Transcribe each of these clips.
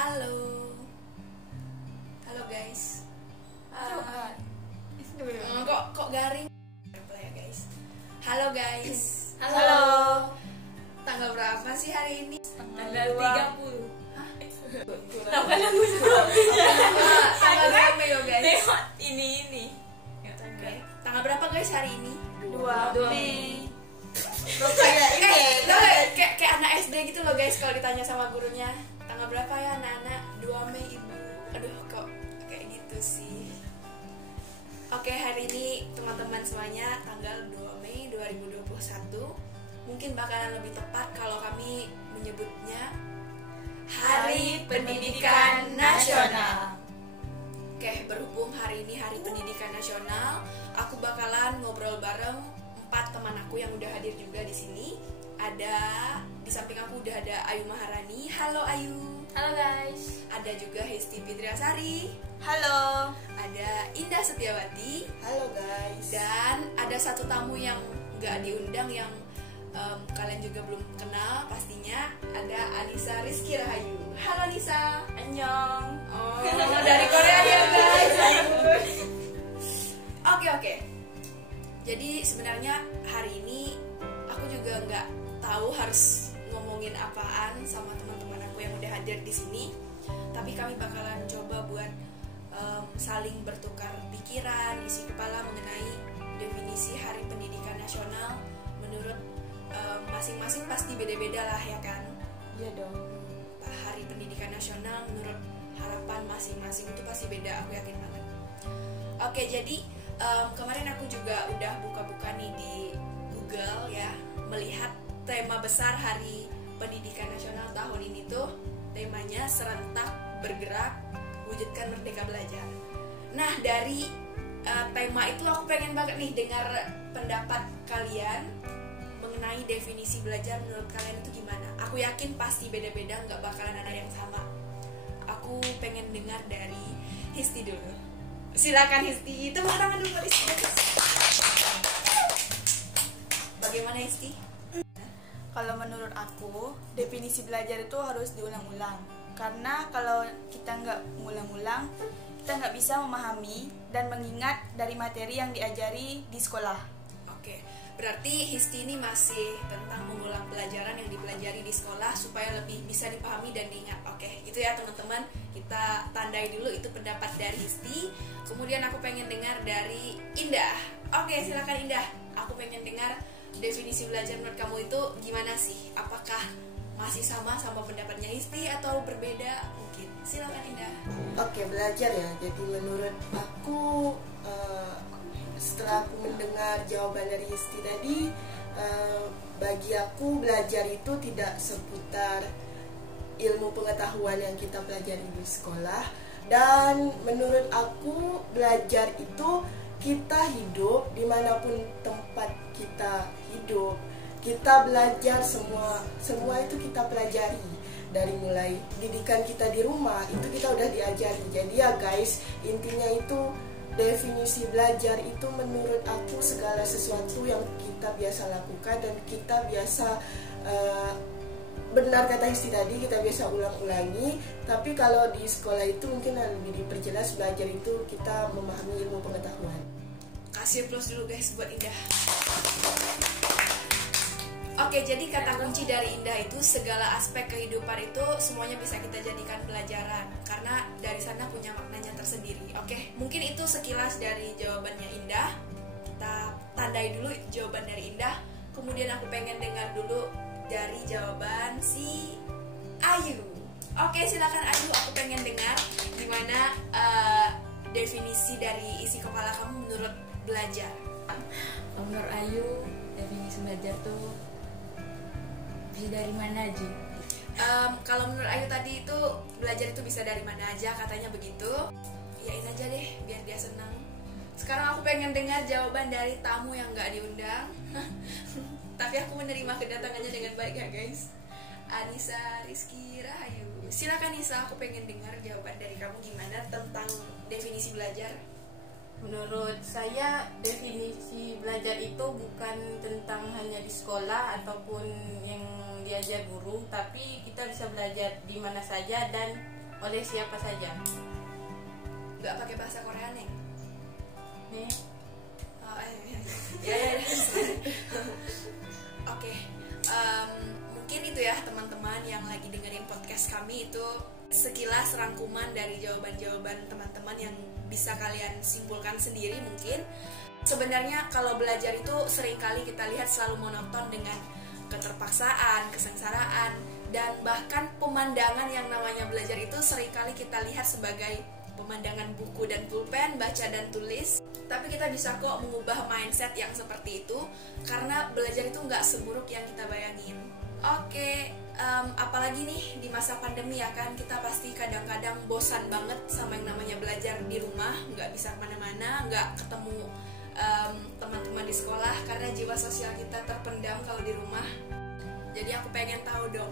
Halo. Halo guys. Kok garing? Ya guys. Halo guys. Halo. Tanggal berapa sih hari ini? Tanggal 30. Tanggal berapa ya guys? Ini. Oke. Tanggal berapa guys hari ini? 2 Mei. Kayak anak SD gitu loh guys, kalau ditanya sama gurunya tanggal berapa ya anak-anak? 2 Mei ibu. Aduh kok kayak gitu sih. Oke, hari ini teman-teman semuanya tanggal 2 Mei 2021. Mungkin bakalan lebih tepat kalau kami menyebutnya Hari Pendidikan Nasional. Oke, berhubung hari ini Hari Pendidikan Nasional, aku bakalan ngobrol bareng 4 teman aku yang udah hadir juga di sini. Ada di samping aku udah ada Ayu Maharani. Halo Ayu. Halo guys. Ada juga Hesti Fitriasari. Halo. Ada Indah Setiawati. Halo guys. Dan ada satu tamu yang nggak diundang yang kalian juga belum kenal pastinya. Ada Anissa Rizky Rahayu. Halo Nisa. Annyeong. Oh, dari Korea ya guys. Oke. Jadi sebenarnya hari ini aku juga nggak tahu harus ngomongin apaan sama teman-teman aku yang udah hadir di sini. Tapi kami bakalan coba buat saling bertukar pikiran, isi kepala mengenai definisi Hari Pendidikan Nasional. Menurut masing-masing pasti beda-beda lah ya kan? Iya dong. Hari Pendidikan Nasional menurut harapan masing-masing itu pasti beda, aku yakin banget. Oke, jadi kemarin aku juga udah buka-buka nih di Google ya, melihat tema besar Hari Pendidikan Nasional tahun ini tuh temanya serentak bergerak wujudkan merdeka belajar. Nah, dari tema itu aku pengen banget nih dengar pendapat kalian mengenai definisi belajar. Menurut kalian itu gimana? Aku yakin pasti beda-beda, nggak bakalan ada yang sama. Aku pengen dengar dari Histi dulu. Silakan Histi, tepuk tangan dulu Histi. Bagaimana Histi? Kalau menurut aku, definisi belajar itu harus diulang-ulang. Karena kalau kita nggak ngulang-ulang, kita nggak bisa memahami dan mengingat dari materi yang diajari di sekolah. Oke, berarti Histi ini masih tentang mengulang pelajaran yang dipelajari di sekolah supaya lebih bisa dipahami dan diingat. Oke, gitu ya teman-teman. Kita tandai dulu itu pendapat dari Histi. Kemudian aku pengen dengar dari Indah. Oke, silakan Indah. Aku pengen dengar definisi belajar menurut kamu itu gimana sih? Apakah masih sama pendapatnya Histi atau berbeda mungkin? Silakan Indah. Oke, belajar ya. Jadi menurut aku setelah aku mendengar jawaban dari Histi tadi, bagi aku belajar itu tidak seputar ilmu pengetahuan yang kita pelajari di sekolah. Dan menurut aku belajar itu kita hidup dimanapun tempat kita hidup, kita belajar semua itu kita pelajari. Dari mulai didikan kita di rumah itu kita udah diajari. Jadi ya guys, intinya itu definisi belajar itu menurut aku segala sesuatu yang kita biasa lakukan dan kita biasa benar kata Histi tadi, kita biasa ulang-ulangi. Tapi kalau di sekolah itu mungkin lebih diperjelas, belajar itu kita memahami ilmu pengetahuan. Kasih plus dulu guys buat Indah. Oke, jadi kata kunci dari Indah itu segala aspek kehidupan itu semuanya bisa kita jadikan pelajaran karena dari sana punya maknanya tersendiri. Oke, mungkin itu sekilas dari jawabannya Indah. Kita tandai dulu jawaban dari Indah. Kemudian aku pengen dengar dulu dari jawaban si Ayu. Oke, silakan Ayu, aku pengen dengar gimana definisi dari isi kepala kamu menurut belajar. Menurut Ayu, definisi belajar tuh bisa dari mana aja? Kalau menurut Ayu tadi itu belajar itu bisa dari mana aja, katanya begitu. Iyain aja deh biar dia senang. Sekarang aku pengen dengar jawaban dari tamu yang nggak diundang. Tapi aku menerima kedatangannya dengan baik ya guys. Anissa Rizky Rahayu. Silakan Nisa, aku pengen dengar jawaban dari kamu gimana tentang definisi belajar. Menurut saya definisi belajar itu bukan tentang hanya di sekolah ataupun yang diajar guru, tapi kita bisa belajar di mana saja dan oleh siapa saja. Nggak pakai bahasa Korea, Neng? Nih, Oh, ya. Oke, mungkin itu ya teman-teman yang lagi dengerin podcast kami, itu sekilas rangkuman dari jawaban-jawaban teman-teman yang bisa kalian simpulkan sendiri mungkin. Sebenarnya kalau belajar itu seringkali kita lihat selalu monoton dengan keterpaksaan, kesengsaraan, dan bahkan pemandangan yang namanya belajar itu seringkali kita lihat sebagai pemandangan buku dan pulpen, baca dan tulis. Tapi kita bisa kok mengubah mindset yang seperti itu, karena belajar itu nggak seburuk yang kita bayangin. Oke, apalagi nih di masa pandemi ya kan, kita pasti kadang-kadang bosan banget sama yang namanya belajar di rumah, nggak bisa kemana-mana, nggak ketemu teman-teman di sekolah karena jiwa sosial kita terpendam kalau di rumah. Jadi aku pengen tahu dong,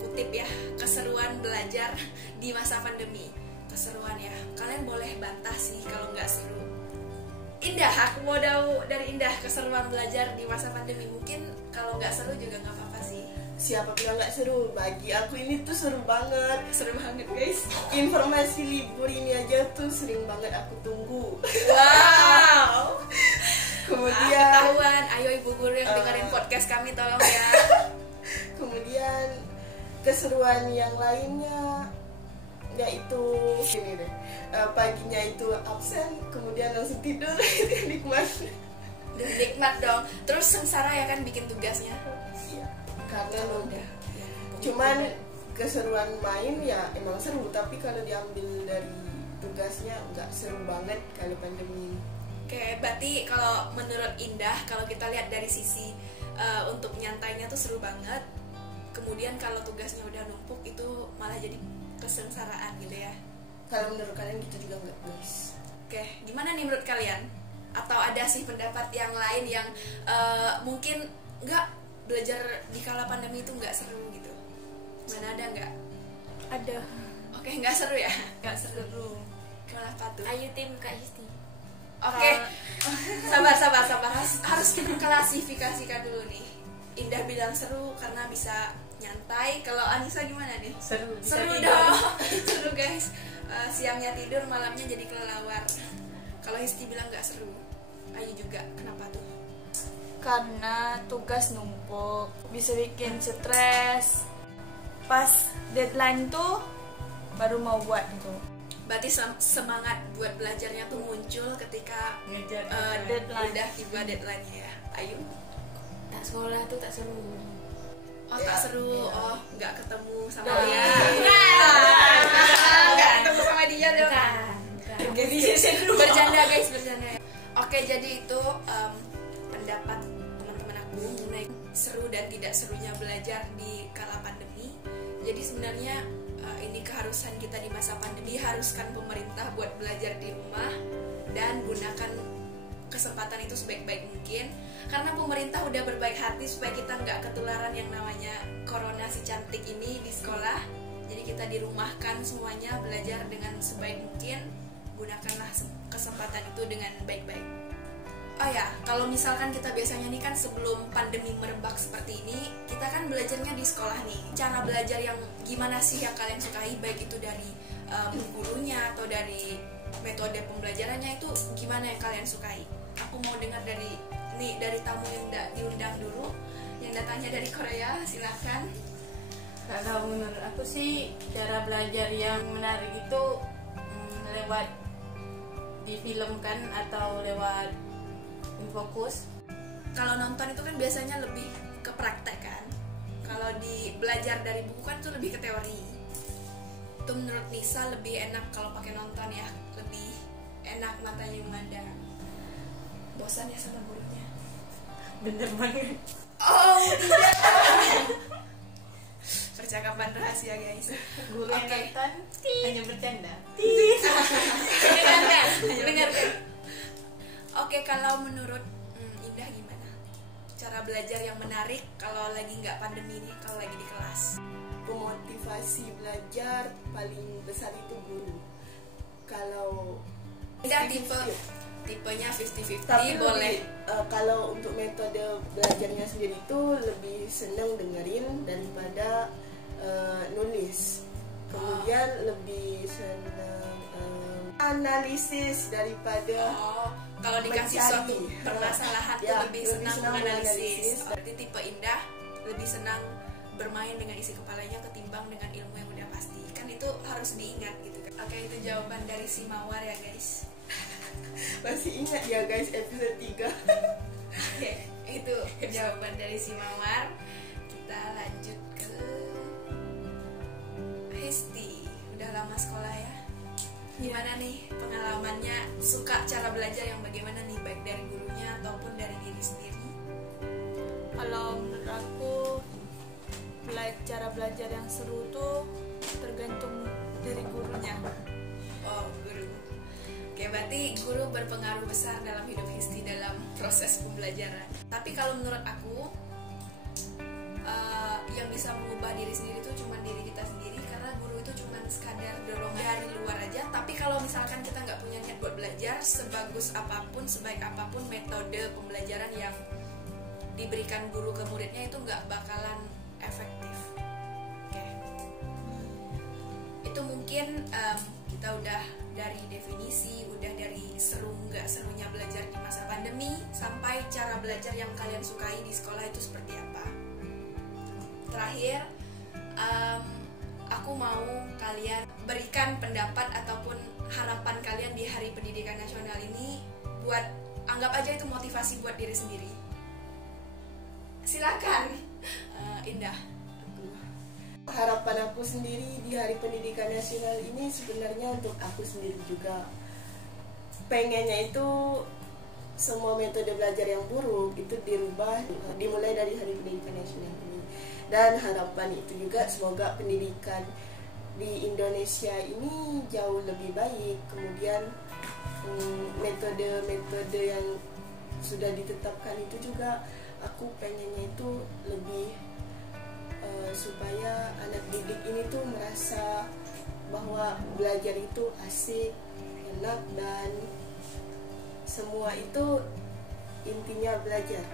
kutip ya, keseruan belajar di masa pandemi. Keseruan ya, kalian boleh bantah sih kalau nggak seru. Indah, aku mau tahu dari Indah keseruan belajar di masa pandemi. Mungkin kalau nggak seru juga nggak apa-apa sih. Siapa bilang nggak seru? Bagi aku ini tuh seru banget. Seru banget guys. Informasi libur ini aja tuh sering banget aku tunggu. Wow. Kemudian Ketahuan, ayo ibu guru yang dengerin podcast kami tolong ya. kemudian keseruan yang lainnya yaitu gini deh, paginya itu absen, kemudian langsung tidur. Nikmat. Nikmat dong. Terus sengsara ya kan bikin tugasnya. Iya, karena Udah. cuman keseruan main ya emang seru, tapi kalau diambil dari tugasnya nggak seru banget kali pandemi ini. Oke, berarti kalau menurut Indah, kalau kita lihat dari sisi untuk nyantainya tuh seru banget. Kemudian kalau tugasnya udah numpuk itu malah jadi kesengsaraan gitu ya. Kalau menurut kalian gitu juga nggak guys? Oke, gimana nih menurut kalian? Atau ada sih pendapat yang lain yang mungkin nggak belajar di kala pandemi itu nggak seru gitu? Mana ada nggak? Ada. Oke, nggak seru ya? Nggak seru. Kenapa tuh? ayo tim Kak Isti. Oke, sabar. Harus kita klasifikasikan dulu nih. Indah bilang seru karena bisa nyantai. Kalau Anissa gimana nih? Seru, bisa Seru tidur. dong. Seru guys. Siangnya tidur, malamnya jadi kelelawar. Kalau Histi bilang nggak seru. Ayu juga. Kenapa tuh? Karena tugas numpuk, bisa bikin stres. Pas deadline tuh baru mau buat gitu. Berarti semangat buat belajarnya tuh muncul ketika Ngejar deadline. udah tiba deadline-nya ya. Ayu? tak sekolah tuh tak seru. Oh tak seru. Oh nggak ketemu sama Oh, dia. iya. Nggak ketemu sama dia dong. Jadi seru. Bercanda guys, bercanda. Oke, jadi itu pendapat teman-teman aku mengenai seru dan tidak serunya belajar di kala pandemi. Jadi sebenarnya ini keharusan kita di masa pandemi, haruskan pemerintah buat belajar di rumah dan gunakan kesempatan itu sebaik-baik mungkin, karena pemerintah udah berbaik hati supaya kita nggak ketularan yang namanya corona si cantik ini di sekolah. Jadi kita dirumahkan semuanya, belajar dengan sebaik mungkin, gunakanlah kesempatan itu dengan baik-baik. Oh ya, kalau misalkan kita biasanya nih kan sebelum pandemi merebak seperti ini, kita kan belajarnya di sekolah nih. Cara belajar yang gimana sih yang kalian sukai, baik itu dari gurunya atau dari metode pembelajarannya, itu gimana yang kalian sukai? Aku mau dengar dari tamu yang diundang dulu, yang datangnya dari Korea, silakan. Kalau menurut aku sih cara belajar yang menarik itu lewat difilmkan atau lewat Infokus. Kalau nonton itu kan biasanya lebih ke praktek kan. Kalau di belajar dari buku kan itu lebih ke teori. Itu menurut Nisa lebih enak kalau pakai nonton ya, lebih enak matanya memandang. Bosan ya sama gurunya. Bener banget. Oh iya. Percakapan rahasia guys. Guru yang Oke. nonton hanya bercanda. Dengarkan. Oke, kalau menurut Indah gimana? Cara belajar yang menarik kalau lagi nggak pandemi nih, kalau lagi di kelas. Pemotivasi belajar paling besar itu guru. Kalau Indah tipenya 50-50 tapi boleh. Kalau untuk metode belajarnya sendiri itu lebih seneng dengerin daripada nulis. Kemudian kemudian lebih senang analisis daripada kalau dikasih mencari. suatu permasalahan tuh Ya, lebih lebih senang senang menganalisis. menganalisis. Berarti tipe Indah lebih senang bermain dengan isi kepalanya ketimbang dengan ilmu yang udah pasti. Kan itu harus diingat gitu kan. Oke, itu jawaban dari si Mawar ya guys. masih ingat ya guys episode 3. Oke, itu jawaban dari si Mawar. Kita lanjut ke Hesti. Udah lama sekolah ya. Gimana nih pengalamannya? Suka cara belajar yang bagaimana nih, baik dari gurunya ataupun dari diri sendiri? Kalau menurut aku cara belajar yang seru tuh tergantung dari gurunya. Oh, guru. Oke, berarti guru berpengaruh besar dalam hidup Histi dalam proses pembelajaran. Tapi kalau menurut aku, yang bisa mengubah diri sendiri itu cuma diri kita sendiri, karena guru itu cuma sekadar dorong dari luar aja. Tapi kalau misalkan kita nggak punya niat buat belajar, sebagus apapun, sebaik apapun metode pembelajaran yang diberikan guru ke muridnya itu nggak bakalan efektif. Oke. Itu mungkin kita udah dari definisi, udah dari seru nggak serunya belajar di masa pandemi, sampai cara belajar yang kalian sukai di sekolah itu seperti apa. Terakhir, aku mau kalian berikan pendapat ataupun harapan kalian di Hari Pendidikan Nasional ini, buat anggap aja itu motivasi buat diri sendiri. Silakan, Indah. Harapan aku sendiri di Hari Pendidikan Nasional ini sebenarnya untuk aku sendiri juga. Pengennya itu semua metode belajar yang buruk itu dirubah, dimulai dari Hari Pendidikan Nasional ini. Dan harapan itu juga semoga pendidikan di Indonesia ini jauh lebih baik. Kemudian metode-metode yang sudah ditetapkan itu juga aku pengennya itu lebih supaya anak didik ini tuh merasa bahwa belajar itu asik, enak, dan semua itu intinya belajar.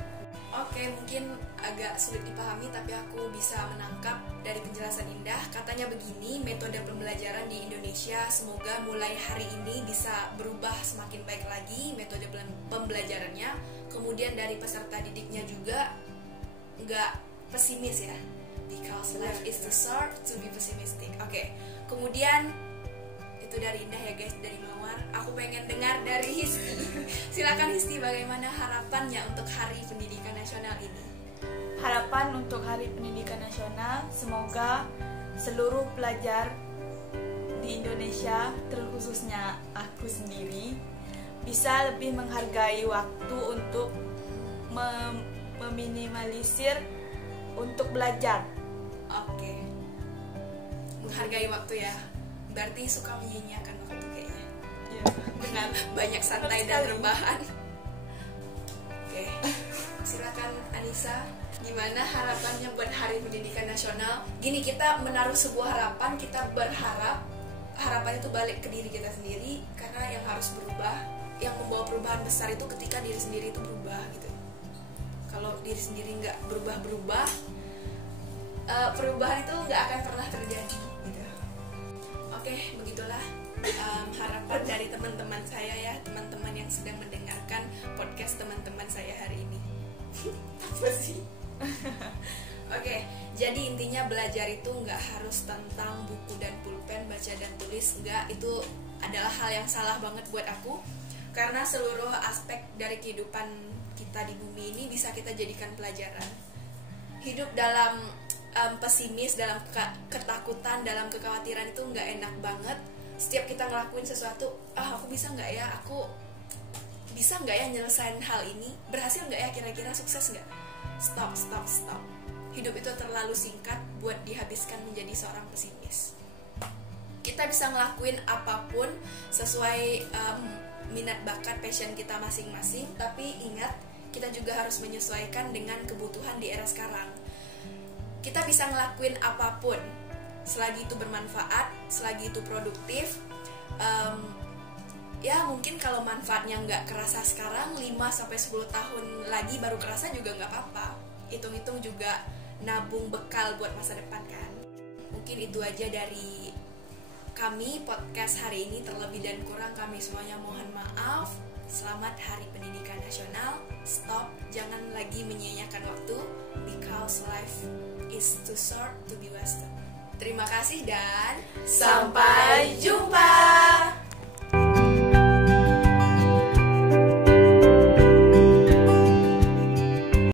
Oke, mungkin agak sulit dipahami tapi aku bisa menangkap dari penjelasan Indah. Katanya begini, metode pembelajaran di Indonesia semoga mulai hari ini bisa berubah semakin baik lagi metode pembelajarannya. Kemudian dari peserta didiknya juga nggak pesimis ya, because life is too short to be pessimistic. Oke, kemudian itu dari Indah ya guys, dari Mawar. Aku pengen dengar dari Histi. Silakan Histi, bagaimana harapannya untuk Hari Pendidikan Nasional ini? Harapan untuk Hari Pendidikan Nasional, semoga seluruh pelajar di Indonesia, terkhususnya aku sendiri, bisa lebih menghargai waktu untuk meminimalisir untuk belajar. Oke, menghargai waktu ya. Berarti suka menyia-nyiakan waktu kayaknya. Ya. Dengan banyak santai dan rebahan. Oke, silakan Anissa. Gimana harapannya buat Hari Pendidikan Nasional? Gini, kita menaruh sebuah harapan, kita berharap harapan itu balik ke diri kita sendiri, karena yang harus berubah, yang membawa perubahan besar itu ketika diri sendiri itu berubah gitu. Kalau diri sendiri nggak berubah-berubah, perubahan itu nggak akan pernah terjadi gitu. Oke, begitulah harapan dari teman-teman saya ya, teman-teman yang sedang mendengarkan podcast teman-teman saya hari ini. Apa sih? Oke, jadi intinya belajar itu nggak harus tentang buku dan pulpen, baca dan tulis, nggak. Itu adalah hal yang salah banget buat aku, karena seluruh aspek dari kehidupan kita di bumi ini bisa kita jadikan pelajaran. Hidup dalam pesimis, dalam ketakutan, dalam kekhawatiran itu nggak enak banget. Setiap kita ngelakuin sesuatu, aku bisa nggak ya, aku bisa nggak ya nyelesain hal ini, berhasil nggak ya, kira-kira sukses nggak? Stop. Hidup itu terlalu singkat buat dihabiskan menjadi seorang pesimis. Kita bisa ngelakuin apapun sesuai minat bakat passion kita masing-masing, tapi ingat, kita juga harus menyesuaikan dengan kebutuhan di era sekarang. Kita bisa ngelakuin apapun selagi itu bermanfaat, selagi itu produktif. Ya mungkin kalau manfaatnya nggak kerasa sekarang, 5-10 tahun lagi baru kerasa juga nggak apa-apa. Hitung-hitung juga nabung bekal buat masa depan kan. Mungkin itu aja dari kami podcast hari ini. Terlebih dan kurang kami semuanya mohon maaf. Selamat Hari Pendidikan Nasional. Stop, jangan lagi menyia-nyiakan waktu, because life is too short to be wasted. Terima kasih dan Sampai jumpa.